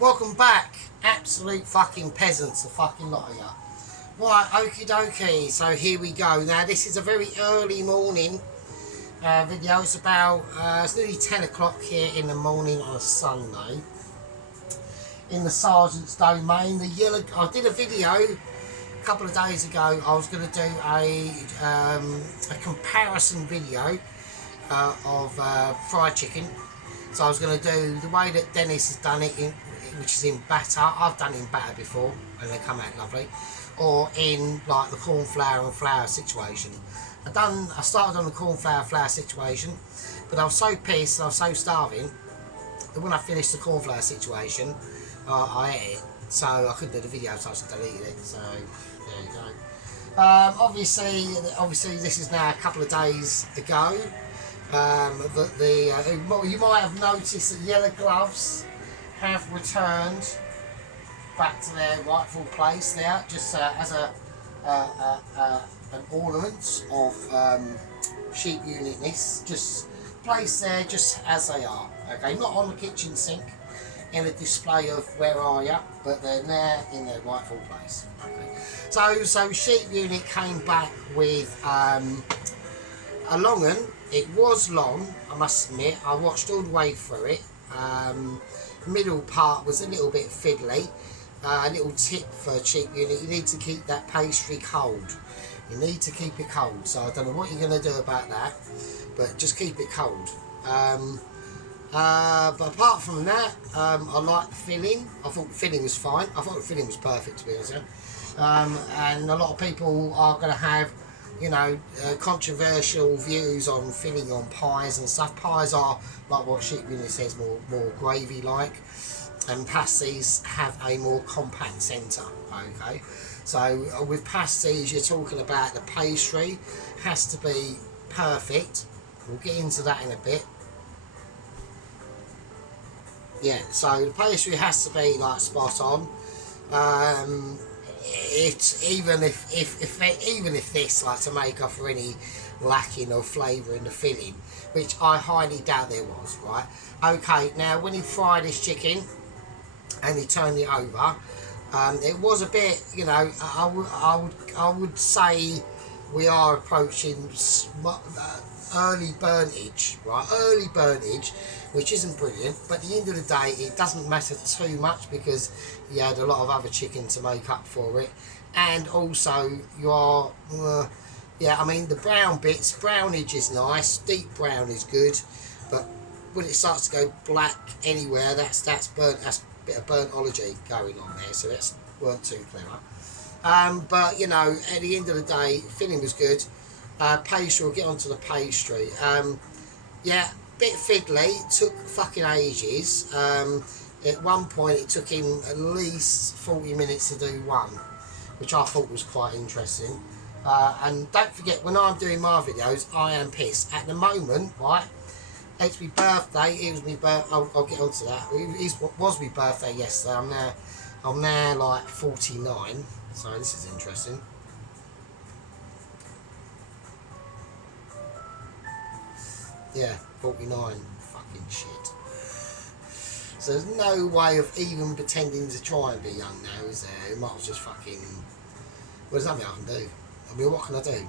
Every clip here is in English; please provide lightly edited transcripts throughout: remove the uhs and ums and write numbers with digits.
Welcome back, absolute fucking peasants, a fucking lot of ya. Right, okie dokie, so here we go. Now this is a very early morning video. It's about, it's nearly 10 o'clock here in the morning on a Sunday. In the Sergeant's Domain, the yellow, I did a video a couple of days ago. I was going to do a comparison video of fried chicken. So I was going to do the way that Dennis has done it, which is in batter. I've done it in batter before and they come out lovely. Or in like the corn flour and flour situation. I started on the corn flour situation, but I was so pissed, I was so starving that when I finished the corn flour situation, I ate it. So I couldn't do the video, so I just deleted it. So there you go. Obviously this is now a couple of days ago. You might have noticed that yellow gloves have returned back to their rightful place there, just as an ornament of sheep unitness, just placed there just as they are. Okay, not on the kitchen sink in a display of where are ya, but they're there in their rightful place. Okay, so sheep unit came back with a long one. It was long, I must admit. I watched all the way through it. Middle part was a little bit fiddly. A little tip for a cheap unit: you need to keep that pastry cold. You need to keep it cold. So I don't know what you're going to do about that, but just keep it cold. But apart from that, I like the filling. I thought the filling was fine. I thought the filling was perfect, to be honest with you. And a lot of people are going to have, you know, controversial views on filling on pies and stuff. Pies are like what sheep unit says, more gravy like, and pasties have a more compact centre. Okay, so with pasties you're talking about the pastry has to be perfect. We'll get into that in a bit. Yeah, so the pastry has to be like spot on. Even if this, like, to make up for any lacking of flavour in the filling, which I highly doubt there was, right? Okay, now when he fried his chicken and he turned it over, it was a bit, you know, I would say we are approaching early burnage, right? Early burnage, which isn't brilliant, but at the end of the day it doesn't matter too much because you had a lot of other chicken to make up for it. And also you are yeah, I mean the brown bits, brownage is nice, deep brown is good, but when it starts to go black anywhere, that's burnt, that's a bit of burntology going on there, so that's weren't too clever. But you know, at the end of the day, filling was good. Pastry, we'll get onto the pastry. Yeah, bit fiddly, took fucking ages. At one point it took him at least 40 minutes to do one, which I thought was quite interesting. And don't forget, when I'm doing my videos, I am pissed. At the moment, right, it's my birthday. It was my birthday. I'll get onto that. It was my birthday yesterday. I'm now like 49, so this is interesting. Yeah, 49. Fucking shit. So there's no way of even pretending to try and be young now, is there? You might as well just fucking... Well, there's nothing I can do. I mean, what can I do?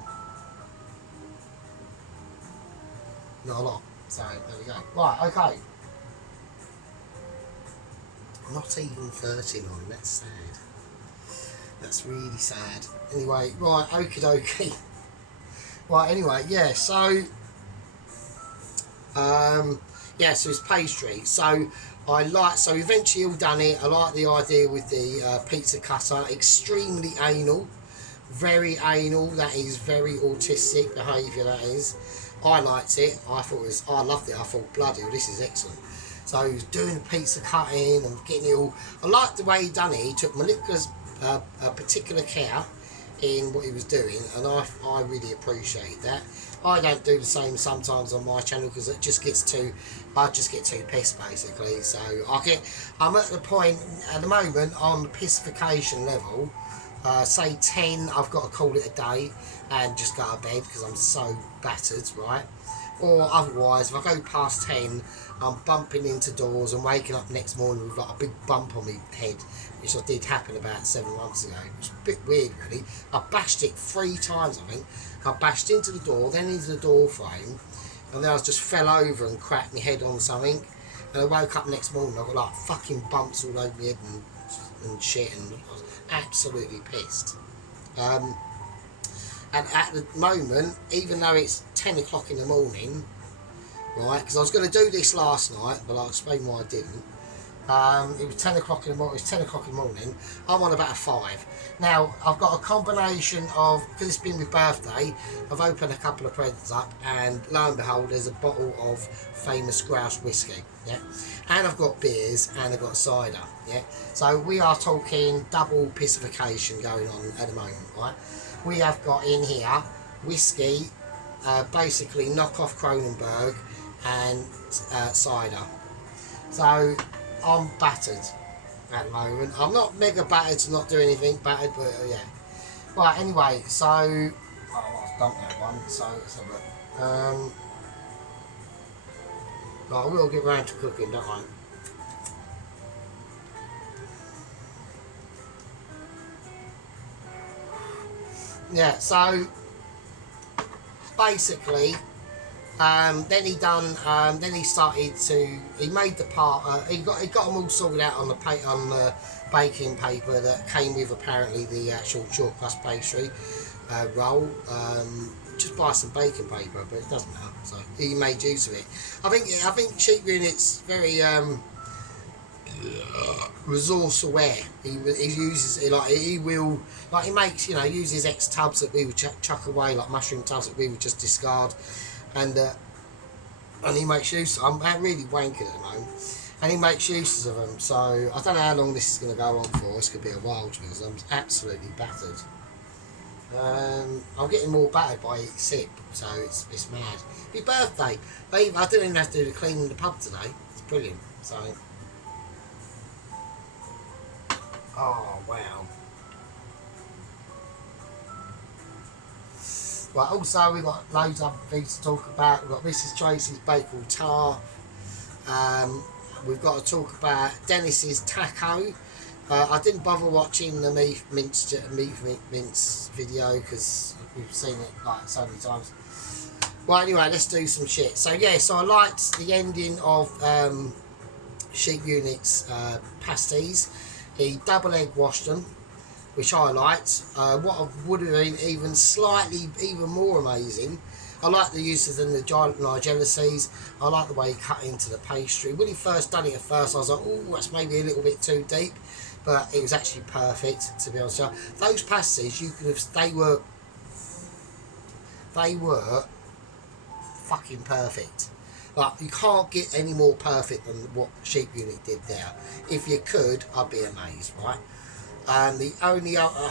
Not a lot. So, there we go. Right, okay. Not even 39, that's sad. That's really sad. Anyway, right, okie dokie. Right, anyway, yeah, so... yeah, so it's pastry. So eventually all done it. I like the idea with the pizza cutter. Extremely anal, very anal. That is very autistic behaviour. That is. I liked it. I loved it. I thought, bloody hell, this is excellent. So he was doing the pizza cutting and getting it all. I liked the way he done it. He took meticulous particular care in what he was doing, and I really appreciate that. I don't do the same sometimes on my channel because I just get too pissed basically. So I'm at the point at the moment on the pissification level. Say 10, I've got to call it a day and just go to bed because I'm so battered, right? or otherwise, if I go past 10, I'm bumping into doors and waking up next morning with like a big bump on my head, which did happen about 7 months ago. It was a bit weird, really. I bashed it 3 times, I think. I bashed into the door, then into the door frame, and then I just fell over and cracked my head on something. And I woke up next morning, I got like fucking bumps all over my head and shit, and I was absolutely pissed. And at the moment, even though it's 10 o'clock in the morning, right, because I was going to do this last night, but I'll explain why I didn't. It was 10 o'clock in the morning. It's 10 o'clock in the morning. I'm on about a 5. Now I've got a combination of, because it's been my birthday, I've opened a couple of presents up, and lo and behold, there's a bottle of famous grouse whiskey. Yeah, and I've got beers and I've got cider. Yeah, so we are talking double pissification going on at the moment, right? We have got in here whiskey, basically knockoff Kronenberg, and cider. So I'm battered at the moment. I'm not mega battered to not do anything battered, but yeah. Right, anyway, so I've dumped that one, so let's have a look. Right, I will get round to cooking, don't I? Yeah, so basically, then he started to, he made the part, he got them all sorted out on the baking paper that came with apparently the actual short crust pastry roll. Just buy some baking paper, but it doesn't matter. So he made use of it. I think Sheep Unit's very resource aware. He uses it, like he will, like he makes, uses X tubs that we would chuck away, like mushroom tubs that we would just discard, and he makes use. I'm really wanking at the moment, and he makes uses of them. So I don't know how long this is going to go on for. This could be a while, because I'm absolutely battered. I'm getting more battered by each sip, so it's mad. My birthday, I didn't even have to do the cleaning the pub today. It's brilliant. So. Oh, wow. Right, also we've got loads of things to talk about. We've got Mrs. Tracy's Bakewell Tart. We've got to talk about Dennis's taco. I didn't bother watching the meat mince video because we've seen it like so many times. Well, anyway, let's do some shit. So yeah, so I liked the ending of Sheep Unit's pasties. He double egg washed them, which I liked. What would have been even more amazing, I like the use of the Nigella seeds. I like the way he cut into the pastry. When he first done it at first, I was like, oh, that's maybe a little bit too deep, but it was actually perfect, to be honest with you. Those pasties, you could have, they were fucking perfect. Like, you can't get any more perfect than what Sheep Unit did there. If you could, I'd be amazed, right? And the only other,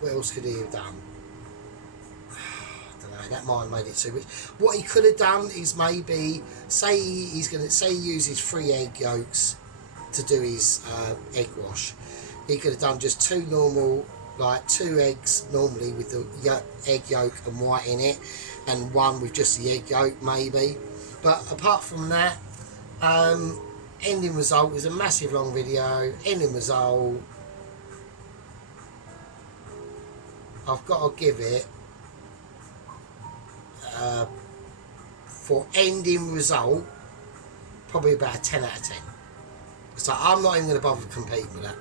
what else could he have done? I don't know, that might have made it too much. What he could have done is maybe, say he uses 3 egg yolks to do his egg wash. He could have done just 2 normal, like 2 eggs normally with the egg yolk and white in it, and 1 with just the egg yolk maybe. But apart from that, ending result is a massive long video. Ending result, I've got to give it, for ending result, probably about a 10 out of 10. So I'm not even going to bother competing with that,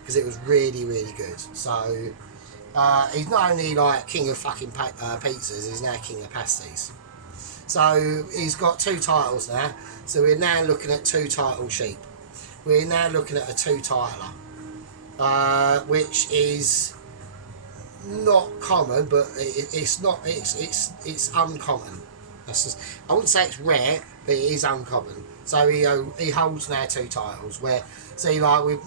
because it was really, really good. So he's not only like king of fucking pizzas, he's now king of pasties. So he's got 2 titles now. So we're now looking at 2 title sheep. We're now looking at a 2 titler, which is not common, but it's uncommon. That's just, I wouldn't say it's rare, but it is uncommon. So he holds now 2 titles. Where, see, like with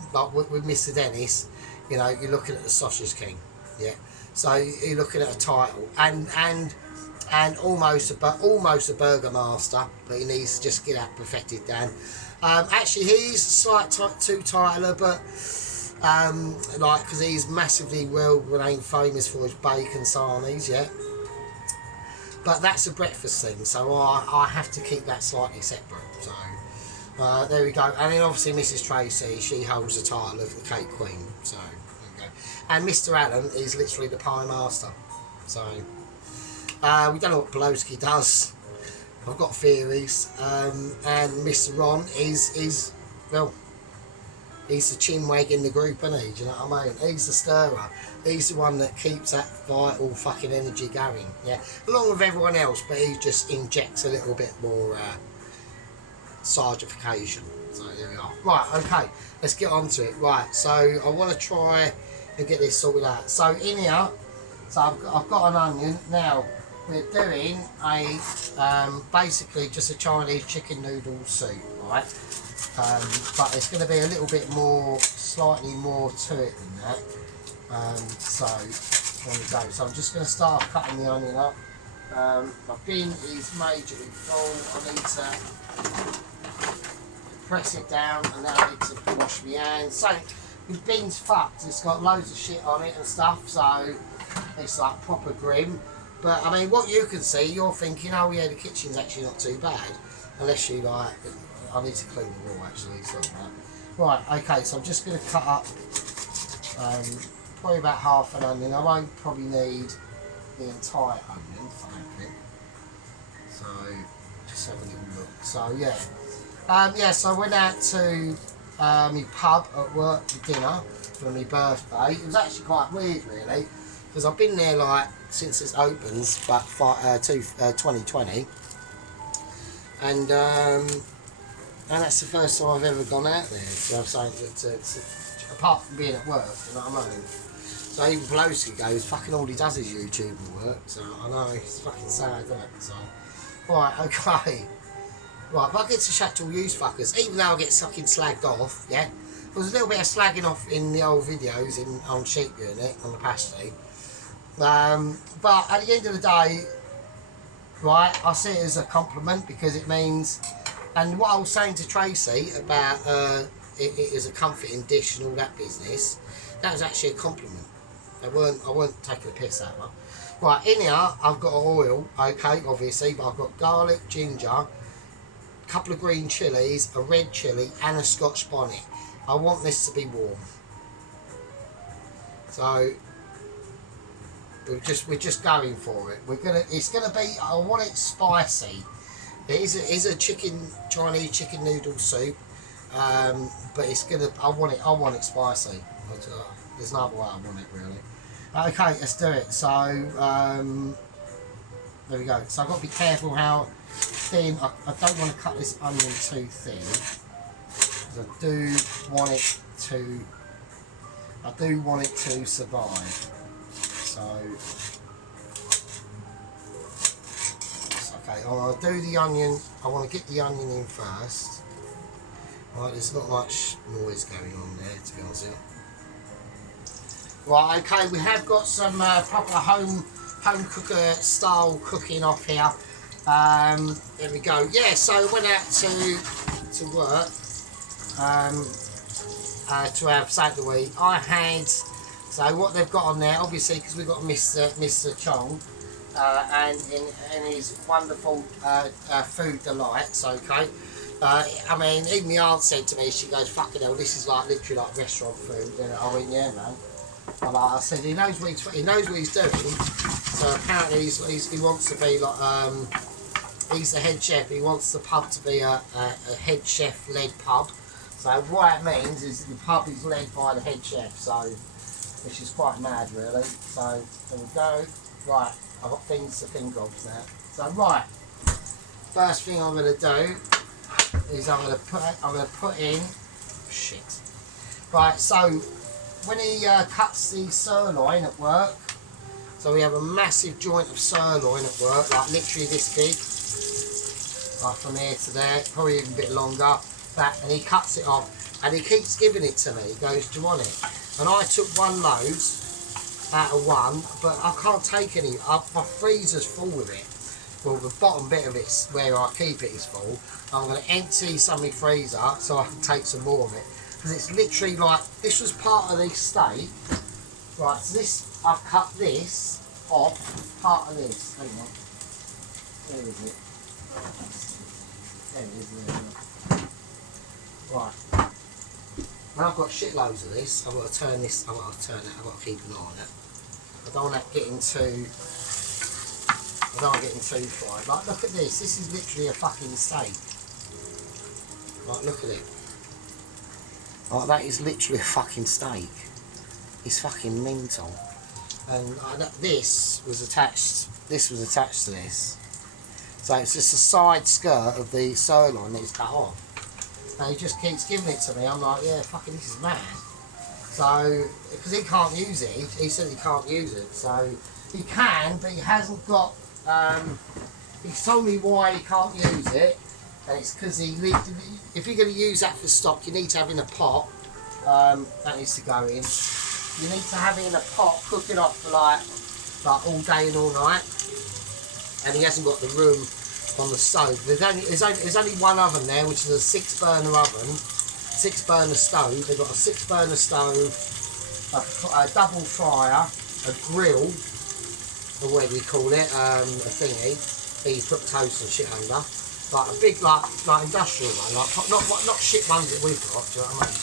Mr. Dennis, you're looking at the Sausage King, yeah. So you're looking at a title, and almost a Burger Master, but he needs to just get that perfected down. Actually, he's a slight 2 titler, but because he's massively well renowned, famous for his bacon sarnies, yeah. But that's a breakfast thing, so I have to keep that slightly separate. So there we go. And then obviously Mrs. Tracy, she holds the title of the cake queen. So there we go. And Mr. Allen is literally the pie master. So we don't know what Pulowski does. I've got theories. And Mr. Ron is well, he's the chinwag in the group, isn't he? Do you know what I mean? He's the stirrer. He's the one that keeps that vital fucking energy going. Yeah, along with everyone else, but he just injects a little bit more sargification. So there we are. Right, okay, let's get on to it. Right, so I want to try and get this sorted out. So in here, so I've got an onion. Now we're doing a basically just a Chinese chicken noodle soup, right? But it's going to be a little bit more, slightly more to it than that. So there we go. So I'm just going to start cutting the onion up. My bin is majorly full. I need to press it down, and then I need to wash my hands. So the bin's fucked. It's got loads of shit on it and stuff. So it's like proper grim. But I mean, what you can see, you're thinking, oh yeah, the kitchen's actually not too bad, unless you like. I need to clean the wall actually, so that. Right, okay, so I'm just going to cut up probably about half an onion. I won't probably need the entire onion, frankly. So, just have a little look. So, yeah. Yeah, so I went out to my pub at work for dinner for my birthday. It was actually quite weird, really, because I've been there like since it's opens, but 2020. And that's the first time I've ever gone out there. So I'm saying apart from being at work, you know what I mean? So even Pulowski goes, fucking all he does is YouTube and work. So I know, it's fucking sad, isn't it? So, right, okay. Right, but I get to chat to all you fuckers, even though I get fucking slagged off, yeah? There was a little bit of slagging off in the old videos on Sheep Unit, on the pasty. But at the end of the day, right, I see it as a compliment because it means. And what I was saying to Tracy about it is a comforting dish and all that business, that was actually a compliment. I weren't taking a piss out of her. Right, in here I've got oil, okay, obviously, but I've got garlic, ginger, a couple of green chillies, a red chilli, and a Scotch bonnet. I want this to be warm. So we're just going for it. It's gonna be. I want it spicy. It is a Chinese chicken noodle soup, but it's gonna. I want it spicy. There's no other way I want it really. Okay, let's do it. So there we go. So I've got to be careful how thin. I don't want to cut this onion too thin, because I do want it to survive. So. Okay, I'll do the onion. I want to get the onion in first. Right, there's not much noise going on there, to be honest with you. Right, okay, we have got some proper home cooker style cooking off here. There we go. Yeah, so I went out to work to have Santa Week. I had, so what they've got on there, obviously, because we've got Mr. Chong. And his wonderful food delights, okay. I mean, even my aunt said to me, she goes, fucking hell, this is like literally like restaurant food. And I went, yeah, man. And I said, he knows what he's doing. So apparently he wants to be like, he's the head chef. He wants the pub to be a head chef led pub. So what it means is the pub is led by the head chef. So, which is quite mad, really. So there we go. Right. I've got things to think of now. So right, first thing I'm going to do is I'm going to put in shit. Right, so when he cuts the sirloin at work, so we have a massive joint of sirloin at work, like literally this big, like from here to there, probably even a bit longer. That, and he cuts it off, and he keeps giving it to me. He goes, "Do you want it?" And I took one load out of one, but I can't take any. My freezer's full with it. Well, the bottom bit of it, where I keep it, is full. I'm going to empty some of my freezer so I can take some more of it, because it's literally like, this was part of the steak, right? So this, I've cut this off, part of this. Hang on. Where is it? There it is, there it is. Right. Now I've got shitloads of this. I've got to turn this, I've got to turn it, I've got to keep an eye on it. I don't want that getting too, I don't want getting too fried. Like, look at this. This is literally a fucking steak. Like, look at it. Like, that is literally a fucking steak. It's fucking mental. And this was attached to this. So it's just a side skirt of the sirloin that is cut off. And he just keeps giving it to me. I'm like, yeah, fucking this is mad. So, because he can't use it. He said he can't use it. So, he can, but he hasn't got, he's told me why he can't use it. And it's because if you're going to use that for stock, you need to have in a pot. That needs to go in. You need to have it in a pot, cook it off for like all day and all night. And he hasn't got the room on the stove. There's only one oven there, which is a 6-burner oven, 6-burner stove. They've got a 6-burner stove, a double fryer, a grill, or whatever you call it, a thingy that you put toast and shit under. Like a big like industrial one, like not shit ones that we've got. Do you know what I mean?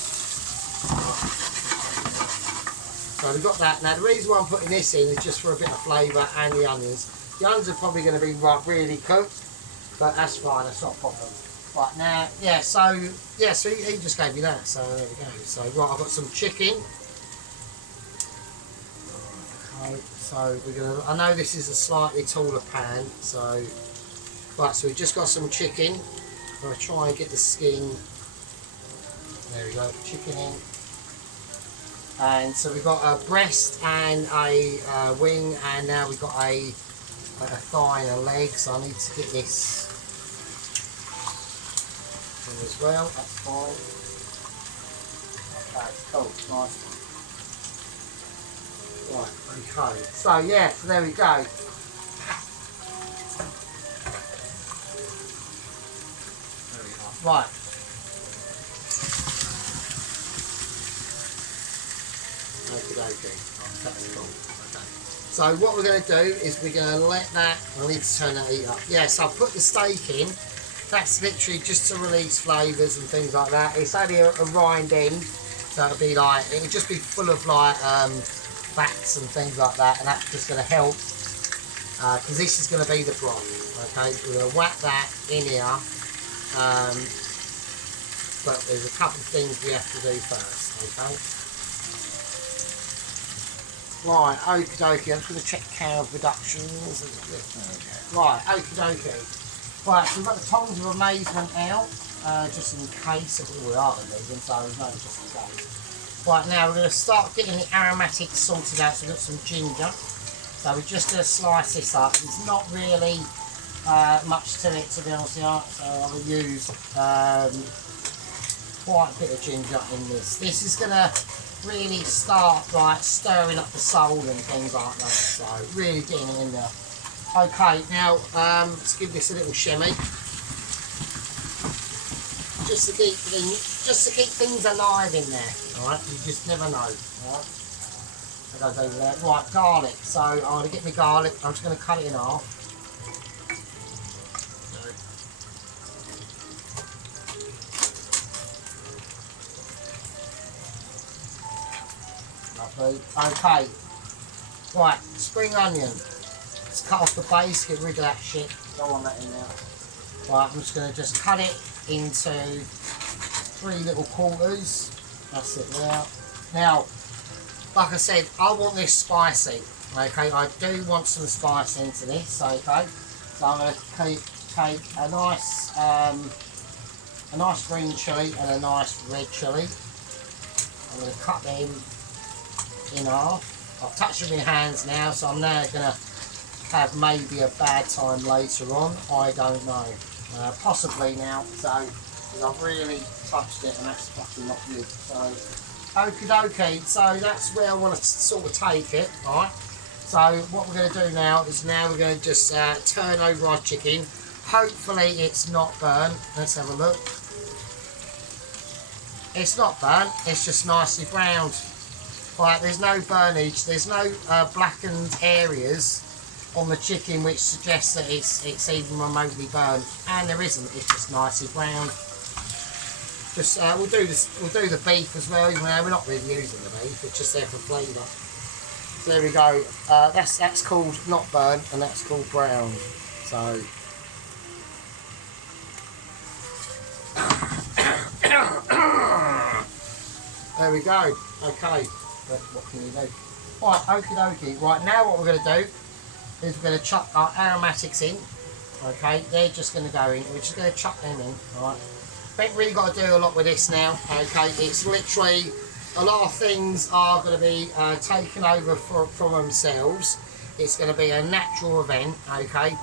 So we've got that. Now the reason why I'm putting this in is just for a bit of flavour and the onions. The onions are probably going to be really cooked, but that's fine. That's not a problem. Right now, yeah. So he just gave me that. So there we go. So right, I've got some chicken. Okay. So we're gonna. I know this is a slightly taller pan. So right. So we've just got some chicken. I'm gonna try and get the skin. There we go. Chicken in. And so we've got a breast and a wing, and now we've got a thigh and a leg. So I need to get this in as well. That's fine. Okay, cool, nice one. Right, okay. So yeah, so there we go. There we go. Right. Okay, that's cool. Okay. So what we're going to do is we're going to let that, I need to turn that heat up. Yeah, so I've put the steak in. That's literally just to release flavours and things like that. It's only a rind end, so it'll be like, it'll just be full of like fats and things like that, and that's just going to help, because this is going to be the broth. Okay, so we're going to whack that in here, but there's a couple of things we have to do first. Okay. Right, okie dokie, I'm just going to check cow reductions. Right, okie dokie. Right, so we've got the tongs of amazement out, just in case. We are going to leave them, so there's no just in case. Right, now we're going to start getting the aromatics sorted out. So we've got some ginger. So we're just going to slice this up. There's not really much to it, to be honest with you. So I will use quite a bit of ginger in this. This is going to really start like stirring up the soul and things like that, so really getting it in there. Okay, now let's give this a little shimmy, just to keep things alive in there. All right, you just never know. All right, that goes over there. Right, garlic. So I'm going to get my garlic. I'm just going to cut it in half. Okay, right, spring onion. Let's cut off the base, get rid of that shit. Don't want that in there. Right, I'm just going to just cut it into 3 little quarters. That's it there. Now, like I said, I want this spicy. Okay, I do want some spice into this. Okay, so I'm going to take a nice green chilli and a nice red chilli. I'm going to cut them in half. I've touched with my hands now, so I'm now going to have maybe a bad time later on. I don't know. Possibly now, so because I've really touched it and that's fucking not good. So, okie dokie. So that's where I want to sort of take it. Alright. So what we're going to do now is we're going to just turn over our chicken. Hopefully it's not burnt. Let's have a look. It's not burnt. It's just nicely browned. Right, there's no burnage, there's no blackened areas on the chicken, which suggests that it's even remotely burnt, and there isn't. It's just nicely brown. Just we'll do the beef as well, even though we're not really using the beef. It's just there for flavour. So there we go. That's called not burnt, and that's called brown. So. There we go. Okay. But what can you do? Right, okie dokie. Right, now what we're going to do is we're going to chuck our aromatics in. Okay, they're just going to go in. We're just going to chuck them in. Alright. I ain't really got to do a lot with this now. Okay, it's literally a lot of things are going to be taken over from themselves. It's going to be a natural event. Okay.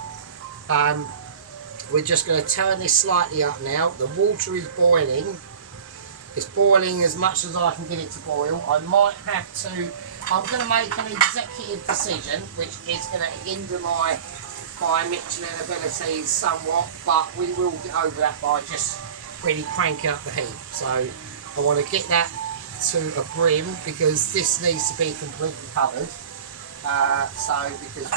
We're just going to turn this slightly up now. The water is boiling. It's boiling as much as I can get it to boil. I might have to. I'm going to make an executive decision, which is going to hinder my Michelin abilities somewhat, but we will get over that by just really cranking up the heat. So I want to get that to a brim because this needs to be completely covered. Because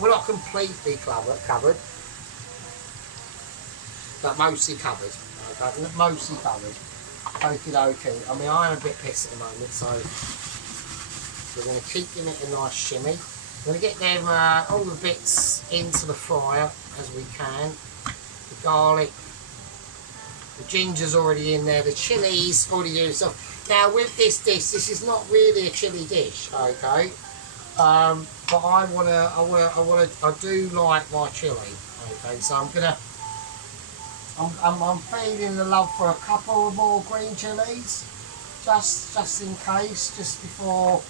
we're not completely covered, but mostly covered. Okay, mostly covered. Okie dokie. I mean, I'm a bit pissed at the moment, so we're going to keep them at a nice shimmy. We're going to get them all the bits into the fryer as we can. The garlic, the ginger's already in there, the chilies already used. So now with this dish, this is not really a chili dish, okay? But I do like my chili, okay? So I'm feeling the love for a couple more green chilies, just in case, just before.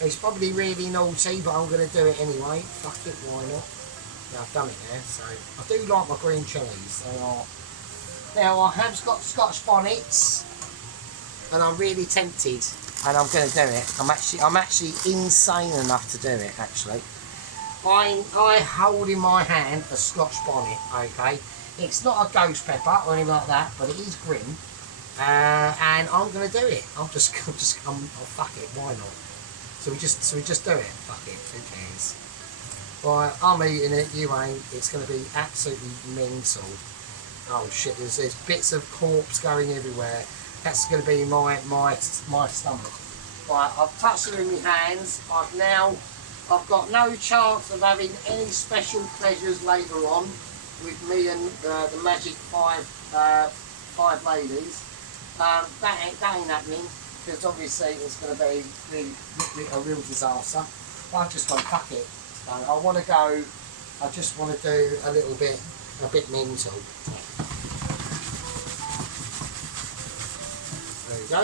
It's probably really naughty, but I'm going to do it anyway. Fuck it, why not? Yeah, I've done it there. So I do like my green chilies. They are. Now I have got Scotch bonnets, and I'm really tempted, and I'm going to do it. I'm actually insane enough to do it. Actually, I hold in my hand a Scotch bonnet. Okay. It's not a ghost pepper or anything like that, but it is grim, and I'm going to do it. Oh fuck it, why not? So we just do it. Fuck it, who cares? Right, I'm eating it. You ain't. It's going to be absolutely mental. Oh shit! There's bits of corpse going everywhere. That's going to be my stomach. Right, I've touched it in my hands. I've got no chance of having any special pleasures later on with me and the magic five ladies. That ain't happening, because obviously it's going to be a real disaster. But I've just gone, fuck it. So I just want to do a bit mental. There we go.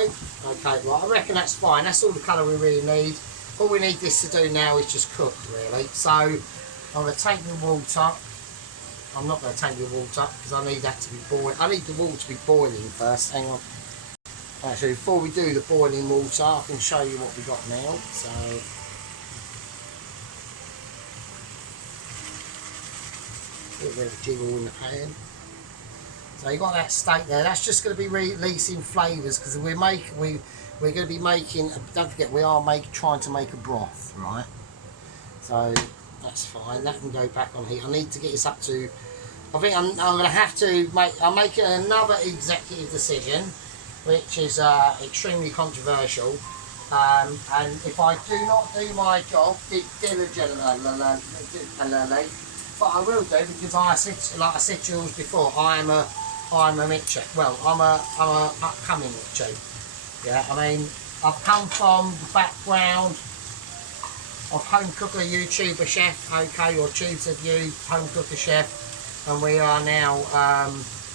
Okay, well I reckon that's fine. That's all the colour we really need. All we need this to do now is just cook, really. So I'm going to take the water. I'm not going to take the water because I need that to be boiling. I need the water to be boiling first. Hang on. Actually, before we do the boiling water, I can show you what we got now. So, a little bit of jiggle in the pan. So you got that steak there. That's just going to be releasing flavours because we're going to be making. Don't forget, we are trying to make a broth, right? So that's fine. That can go back on heat. I need to get this up to. I think I'm going to have to make. I'm making another executive decision, which is extremely controversial. And if I do not do my job diligently, but I will do because like I said to you before, I'm a Mitcher. Well, I'm a upcoming Mitcher. Yeah, I mean, I've come from the background of home cooker, YouTuber chef, okay, or tubes of you, home cooker chef, and we are now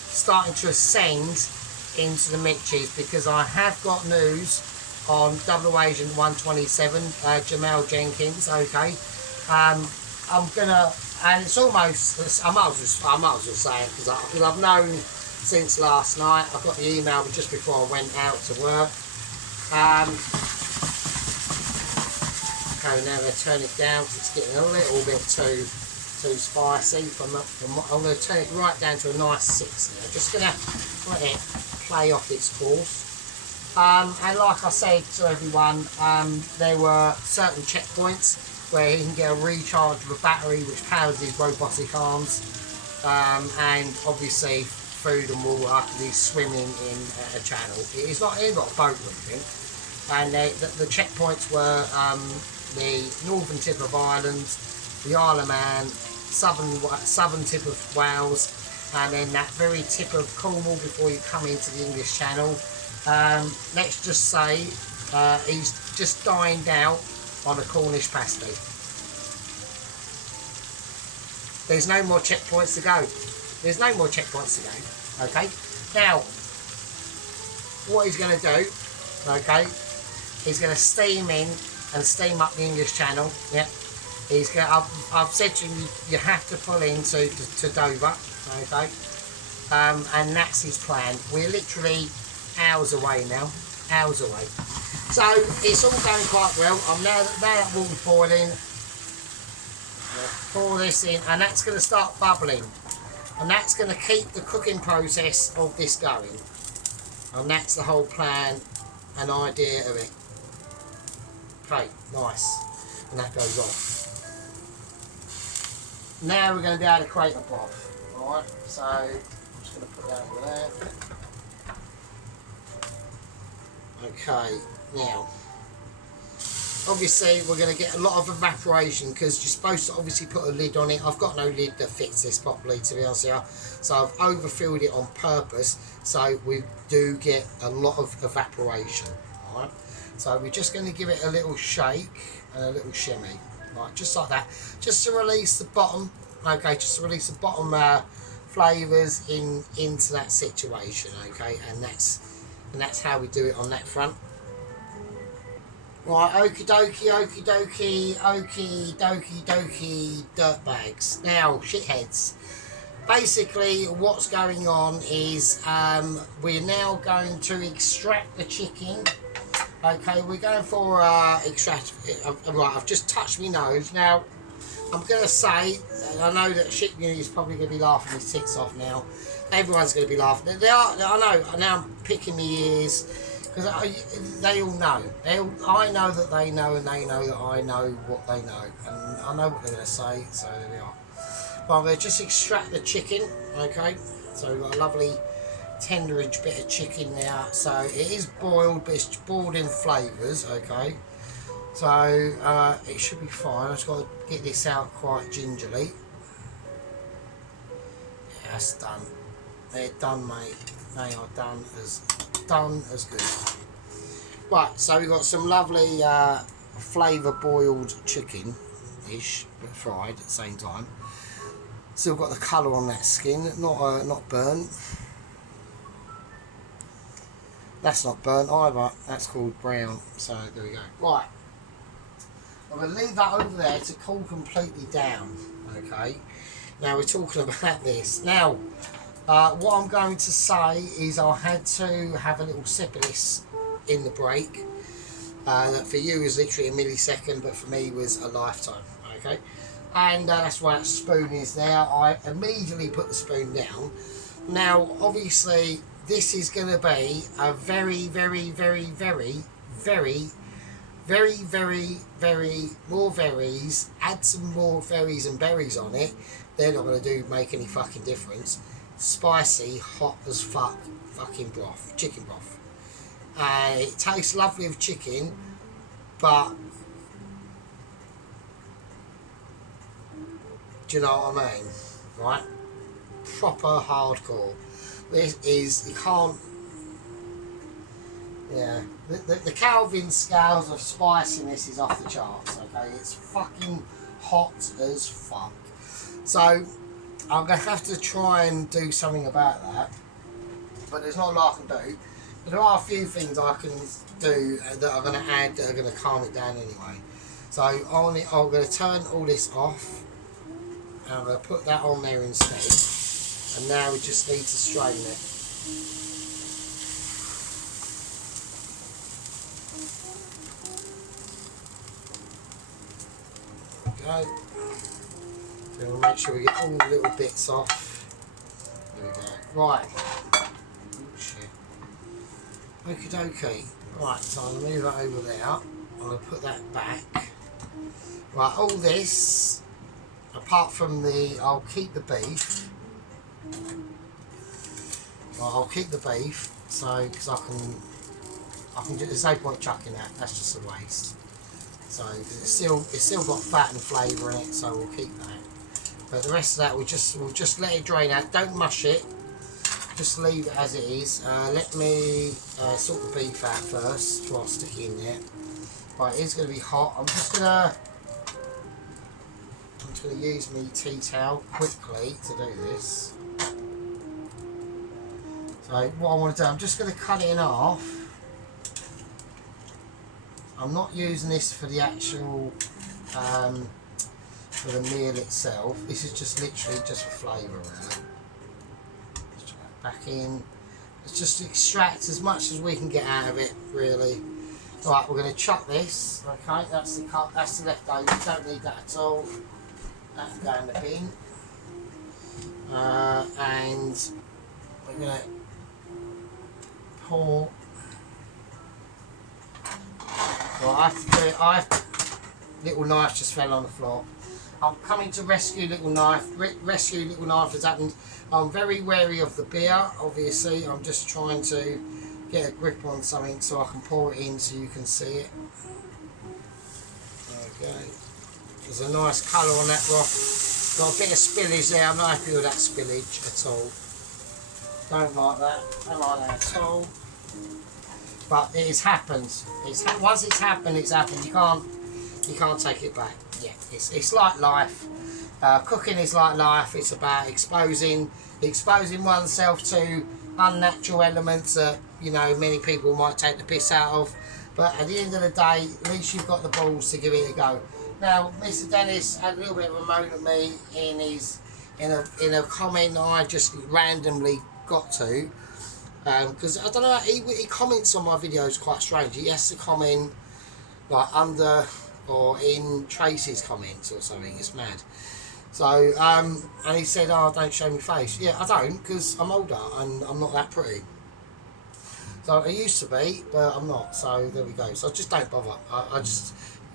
starting to ascend into the Mitchies because I have got news on Double Agent 127, Jamal Jenkins, okay. I'm gonna, and it's almost, I might as well say it because I've known since last night. I got the email just before I went out to work. Okay, now I'm going to turn it down because it's getting a little bit too spicy. I'm going to turn it right down to a nice 6 now. Just going to let it play off its course. And like I said to everyone, there were certain checkpoints where he can get a recharge of a battery which powers his robotic arms, and obviously food and water, he's swimming in a channel. He's not got a boat or anything. And the checkpoints were the northern tip of Ireland, the Isle of Man, southern tip of Wales, and then that very tip of Cornwall before you come into the English Channel. Let's just say he's just dined out on a Cornish pasty. There's no more checkpoints to go. There's no more checkpoints to go. Okay. Now, what he's going to do, okay, he's going to steam in and steam up the English Channel. Yep. He's going. I've said to you, you have to pull into to Dover. Okay. And that's his plan. We're literally hours away now. Hours away. So it's all going quite well. I'm now that water's boiling. Pour this in, and that's going to start bubbling, and that's going to keep the cooking process of this going, and that's the whole plan and idea of it. Okay, nice, and that goes off. Now we're going to be able to create a broth. Alright, so I'm just going to put that over there. Okay, now obviously we're going to get a lot of evaporation because you're supposed to obviously put a lid on it. I've got no lid that fits this properly, to be honest with you, so I've overfilled it on purpose so we do get a lot of evaporation. Alright, so we're just going to give it a little shake and a little shimmy, right, just like that, just to release the bottom. Okay, just to release the bottom flavours into that situation. Okay, and that's how we do it on that front. Right, okie dokie, okie dokie, okie dokie dokie, dirtbags. Now, shitheads. Basically, what's going on is we're now going to extract the chicken. Okay, we're going for extract. Right, I've just touched my nose. Now, I'm going to say, and I know that shit is probably going to be laughing his tits off now. Everyone's going to be laughing. They are. I know. Now I'm picking my ears. Because they all know. I know that they know, and they know that I know what they know. And I know what they're going to say, so there we are. Well, I'm going to just extract the chicken, okay? So we've got a lovely tenderage bit of chicken now. So it is boiled, but it's boiled in flavours, okay? So it should be fine. I've just got to get this out quite gingerly. Yeah, that's done. They're done, mate. They are done as good. Right, so we've got some lovely flavour boiled chicken-ish, but fried at the same time. Still got the colour on that skin, not burnt. That's not burnt either. That's called brown. So there we go. Right, I'm going to leave that over there to cool completely down. Okay. Now we're talking about this now. What I'm going to say is I had to have a little sip of this in the break. That for you is literally a millisecond, but for me was a lifetime. Okay, and that's why that spoon is there. I immediately put the spoon down. Now, obviously, this is going to be a very, very, very, very, very, very, very, very more berries. Add some more berries and berries on it. They're not going to make any fucking difference. Spicy, hot as fuck, fucking broth, chicken broth. It tastes lovely of chicken, but do you know what I mean? Right? Proper hardcore. This is, you can't, yeah. The Kelvin scales of spiciness is off the charts, okay? It's fucking hot as fuck. So, I'm going to have to try and do something about that, but there's not a lot I can do. But there are a few things I can do that I'm going to add that are going to calm it down anyway. So I'm going to turn all this off, and I'm going to put that on there instead. And now we just need to strain it. There we go. We'll make sure we get all the little bits off. There we go. Right. Oh, shit. Okie dokie. Right, so I'm going to move it over there. I'm going to put that back. Right, all this, apart from the, I'll keep the beef. Right, I'll keep the beef, so, because I can do, there's no point chucking that, that's just a waste. So, it's still got fat and flavour in it, so we'll keep that. But the rest of that, we'll just let it drain out. Don't mush it. Just leave it as it is. Let me sort the beef out first before I stick it in there. Right, it's going to be hot. I'm just going to use my tea towel quickly to do this. So what I want to do, I'm just going to cut it in half. I'm not using this for the actual for the meal itself. This is just literally just for flavour, really. Back in. Let's just extract as much as we can get out of it, really. Right, we're going to chuck this. Okay, that's the cut. That's the leftover. Don't need that at all. That can go in the bin. And we're going to pour. Well, I have to do it. Little knife just fell on the floor. I'm coming to rescue little knife. Rescue little knife has happened. I'm very wary of the beer, obviously. I'm just trying to get a grip on something so I can pour it in so you can see it. Okay. There's a nice colour on that rock. Got a bit of spillage there. I'm not happy with that spillage at all. Don't like that. Don't like that at all. But it has happened. Once it's happened, it's happened. You can't take it back. Yeah, it's like life. Cooking is like life. It's about exposing oneself to unnatural elements that, you know, many people might take the piss out of. But at the end of the day, at least you've got the balls to give it a go. Now, Mr. Dennis had a little bit of a moan at me in a comment I just randomly got to, because I don't know, he comments on my videos quite strange. He has to comment like under or in Tracy's comments or something. It's mad. So, and he said, "Oh, don't show me face." Yeah, I don't, because I'm older and I'm not that pretty. So I used to be, but I'm not. So there we go. So just don't bother.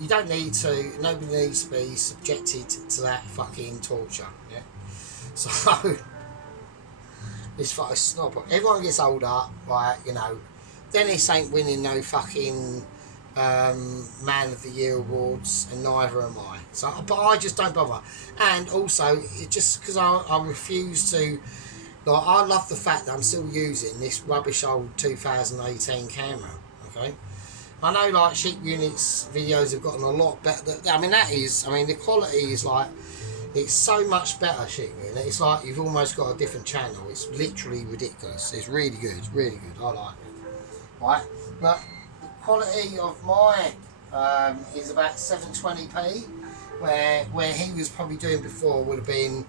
You don't need to. Nobody needs to be subjected to that fucking torture. Yeah. So this fucking snob. Everyone gets older, right? You know. Dennis ain't winning no fucking Man of the Year awards, and neither am I. So, but I just don't bother. And also, it just because I refuse to. Like, I love the fact that I'm still using this rubbish old 2018 camera. Okay, I know like Sheep Units videos have gotten a lot better. I mean, the quality is like, it's so much better, Sheep Unit. It's like you've almost got a different channel. It's literally ridiculous. It's really good, really good. I like it. Right, but quality of my is about 720p, where he was probably doing before would have been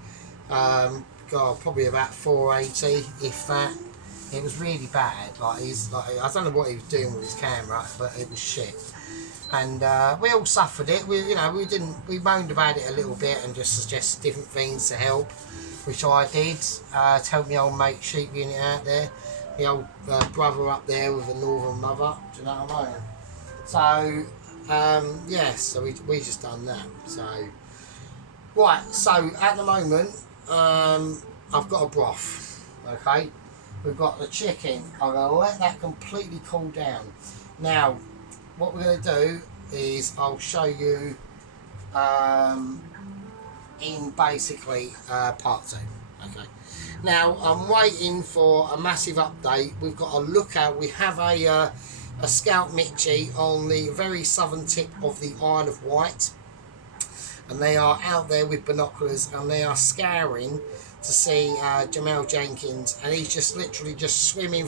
probably about 480, if that. It was really bad. Like I don't know what he was doing with his camera, but it was shit. And we all suffered it. We moaned about it a little bit and just suggested different things to help, which I did. To help my old mate Sheep Unit out there. The old brother up there with a northern mother, do you know what I mean? So, yeah, so we just done that. So, right, so at the moment, I've got a broth, okay? We've got the chicken. I'm going to let that completely cool down. Now, what we're going to do is I'll show you in basically part 2, okay? Now, I'm waiting for a massive update. We've got a lookout. We have a Scout Mitchie on the very southern tip of the Isle of Wight. And they are out there with binoculars and they are scouring to see Jamal Jenkins. And he's just literally just swimming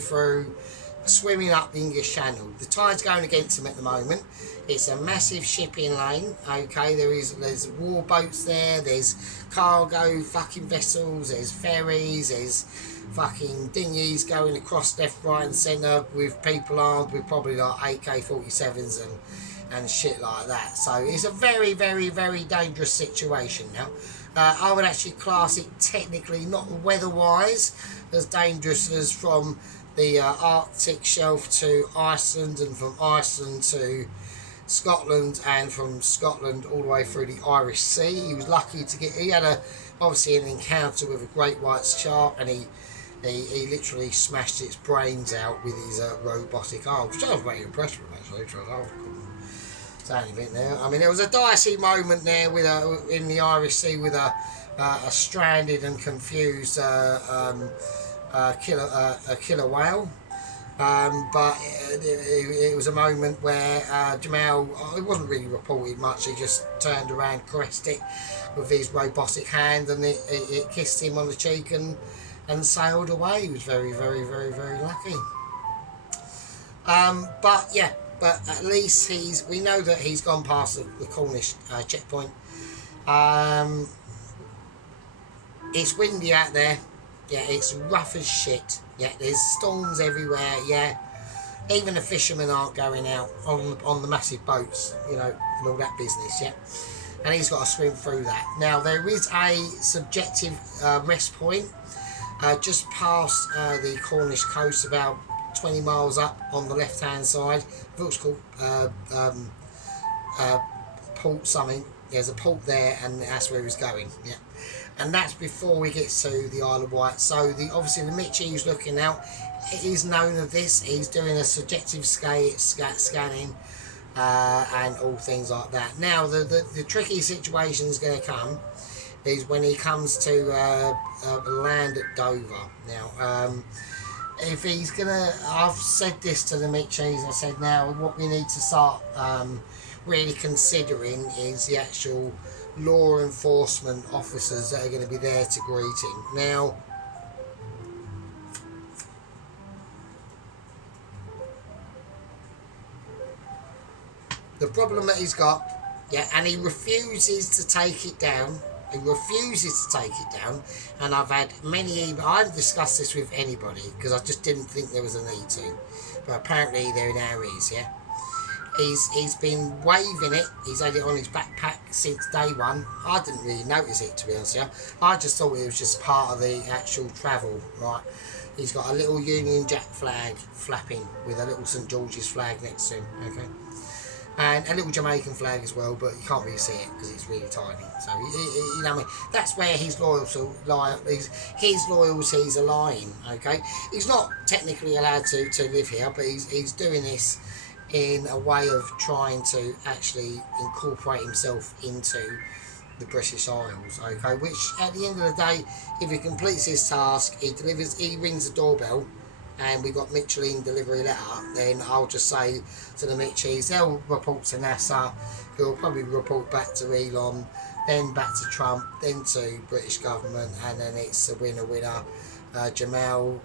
up the English Channel. The tide's going against him at the moment. It's a massive shipping lane. Okay, there's war boats there. There's cargo fucking vessels. There's ferries. There's fucking dinghies going across left, right, and centre with people armed with probably like AK-47s and shit like that. So it's a very, very, very dangerous situation now. I would actually class it technically, not weather-wise, as dangerous as from the Arctic shelf to Iceland, and from Iceland to Scotland, and from Scotland all the way through the Irish Sea. He was lucky to get. He had obviously an encounter with a great white shark, and he literally smashed its brains out with his robotic arms, which I was very impressed with actually. Say anything there. I mean, there was a dicey moment there with in the Irish Sea with a stranded and confused killer whale. But it was a moment where Jamal, it wasn't really reported much, he just turned around, caressed it with his robotic hand, and it kissed him on the cheek and sailed away. He was very, very, very, very lucky. But yeah, but at least we know that he's gone past the Cornish checkpoint. It's windy out there. Yeah, it's rough as shit. Yeah, there's storms everywhere. Yeah, even the fishermen aren't going out on the massive boats, you know, and all that business. Yeah, and he's got to swim through that. Now there is a subjective rest point just past the Cornish coast, about 20 miles up on the left hand side. It's called port something. There's a port there, and that's where he's going. Yeah. And that's before he gets to the Isle of Wight. So obviously the Mitchie who's looking out, he's known of this. He's doing a subjective scanning and all things like that. Now the tricky situation is going to come is when he comes to land at Dover. Now if he's gonna, I've said this to the Mitchies. I said now what we need to start really considering is the actual law enforcement officers that are going to be there to greet him. Now, the problem that he's got, yeah, and he refuses to take it down. He refuses to take it down, and I've had many. I haven't discussed this with anybody because I just didn't think there was a need to, but apparently there now is. Yeah. He's been waving it. He's had it on his backpack since day one. I didn't really notice it, to be honest with you. I just thought it was just part of the actual travel, right? He's got a little Union Jack flag flapping with a little St George's flag next to him, okay? And a little Jamaican flag as well, but you can't really see it because it's really tiny. So, you know what I mean? That's where his loyalties are lying, okay? He's not technically allowed to live here, but he's doing this in a way of trying to actually incorporate himself into the British Isles, okay, which at the end of the day, if he completes his task, he rings the doorbell, and we got Michelin delivery letter, then I'll just say to the Mitchies, they'll report to NASA, who'll probably report back to Elon, then back to Trump, then to British government, and then it's a winner. Jamal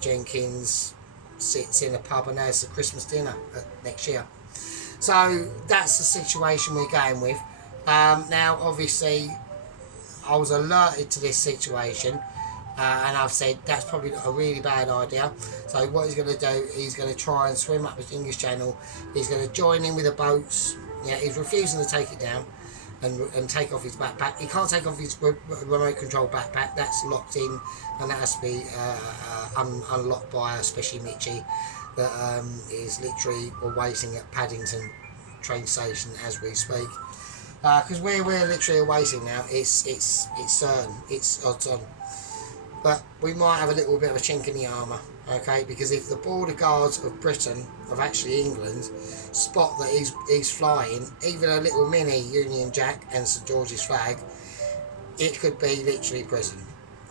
Jenkins sits in a pub and has a Christmas dinner next year. So that's the situation we're going with. Now obviously I was alerted to this situation, and I've said that's probably a really bad idea. So what he's going to do, he's going to try and swim up the English Channel. He's going to join in with the boats. Yeah, he's refusing to take it down and take off his backpack. He can't take off his remote control backpack. That's locked in, and that has to be unlocked by a special Mitchie that is literally waiting at Paddington train station as we speak. Because we're literally awaiting now. It's certain. It's odds on. But we might have a little bit of a chink in the armour, okay? Because if the border guards of Britain, of actually England, spot that he's flying, even a little mini Union Jack and St George's flag, it could be literally prison,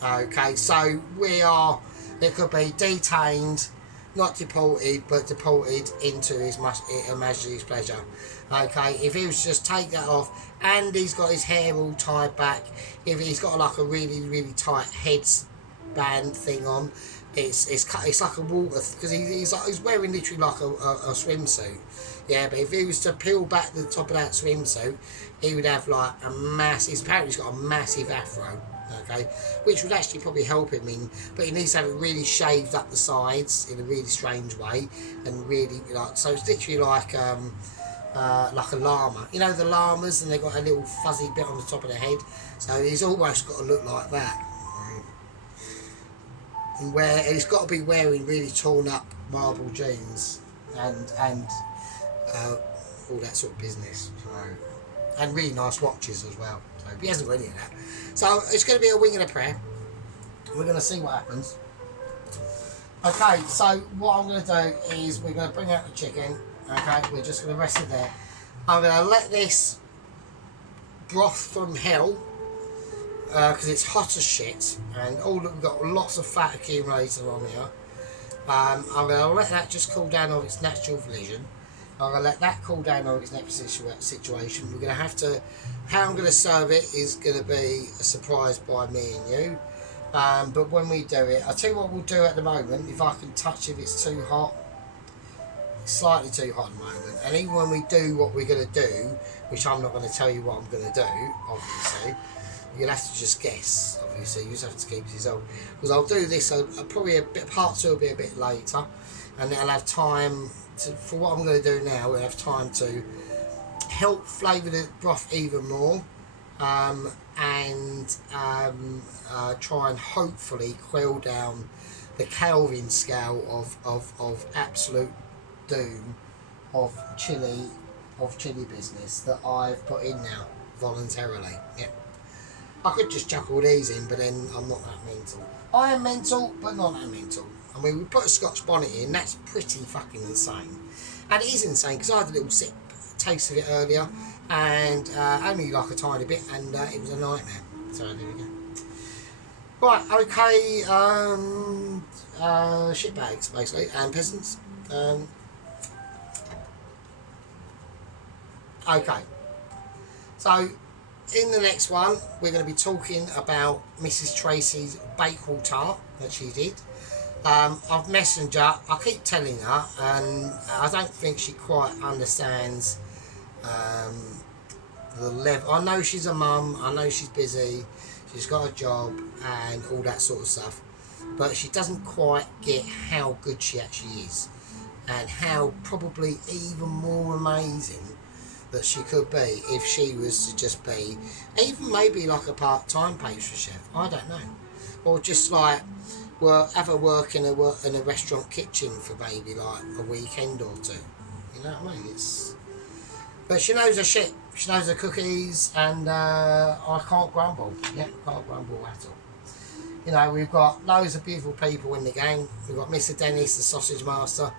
okay? So it could be detained, not deported, but deported into His Majesty's pleasure, okay? If he was to just take that off, and he's got his hair all tied back, if he's got like a really, really tight headband thing on, it's like a water, because he's wearing literally like a swimsuit, yeah. But if he was to peel back the top of that swimsuit, he would have like a massive. Apparently, he's got a massive afro, okay, which would actually probably help him in. But he needs to have it really shaved up the sides in a really strange way, and really like so. It's literally like a llama. You know the llamas, and they've got a little fuzzy bit on the top of the head. So he's almost got to look like that. and he's got to be wearing really torn up marble jeans and all that sort of business. So, and really nice watches as well. So he hasn't got any of that. So it's going to be a wing and a prayer. We're going to see what happens. Okay, so what I'm going to do is we're going to bring out the chicken. Okay, we're just going to rest it there. I'm going to let this broth from hell, because it's hot as shit, and we've got lots of fat accumulated on here. I'm going to let that just cool down of its natural volition. I'm going to let that cool down of its next situation. We're going to have to, how I'm going to serve it is going to be a surprise by me and you. But when we do it, I'll tell you what we'll do at the moment. If I can touch if it's too hot, it's slightly too hot at the moment. And even when we do what we're going to do, which I'm not going to tell you what I'm going to do, obviously, you'll have to just guess. Obviously, you just have to keep this on, because I'll do this. Probably a bit part two will be a bit later, and then I'll have time to, for what I'm going to do now. We'll have time to help flavour the broth even more. And try and hopefully quell down the Kelvin scale of absolute doom of chili business that I've put in now voluntarily. Yeah, I could just chuck all these in, but then I'm not that mental. I am mental, but not that mental. I mean, we put a Scotch bonnet in. That's pretty fucking insane, and it is insane because I had a little taste of it earlier, and only like a tiny bit, and it was a nightmare. So there we go. Right, okay, shitbags basically, and peasants. Okay, so in the next one, we're going to be talking about Mrs. Tracy's Bakewell tart that she did. I've messaged her. I keep telling her, and I don't think she quite understands the level. I know she's a mum, I know she's busy, she's got a job and all that sort of stuff, but she doesn't quite get how good she actually is, and how probably even more amazing that she could be if she was to just be even maybe like a part-time pastry chef. I don't know, or just like have her work in a restaurant kitchen for maybe like a weekend or two. You know what I mean? But she knows her shit. She knows her cookies, and I can't grumble. Yeah, can't grumble at all. You know, we've got loads of beautiful people in the gang. We've got Mr. Dennis, the sausage master,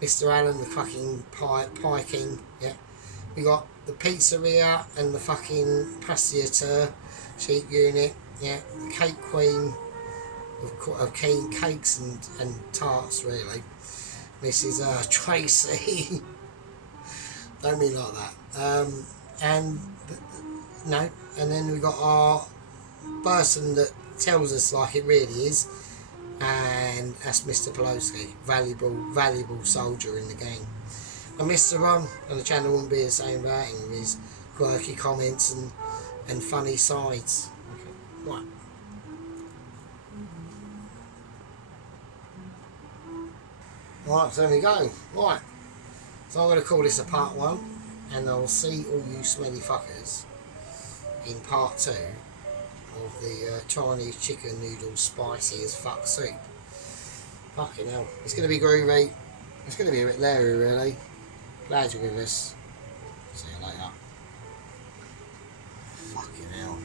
Mr. Allen, the fucking pie king. Yeah, we got the pizzeria and the fucking pastiateur sheep unit. Yeah, the cake queen of cakes and tarts, really, Mrs. Tracy. Don't mean like that. And then we got our person that tells us like it really is, and that's Mr. Pelosi, valuable soldier in the gang. And Mr. Ron, and the channel wouldn't be the same without him with his quirky comments and funny sides. Okay. Right. Right, so there we go. Right. So I'm going to call this a part one, and I'll see all you smelly fuckers in part two of the Chinese chicken noodle spicy as fuck soup. Fucking hell. It's going to be groovy. It's going to be a bit leery, really. Glad you're with us. See you later. Fucking hell.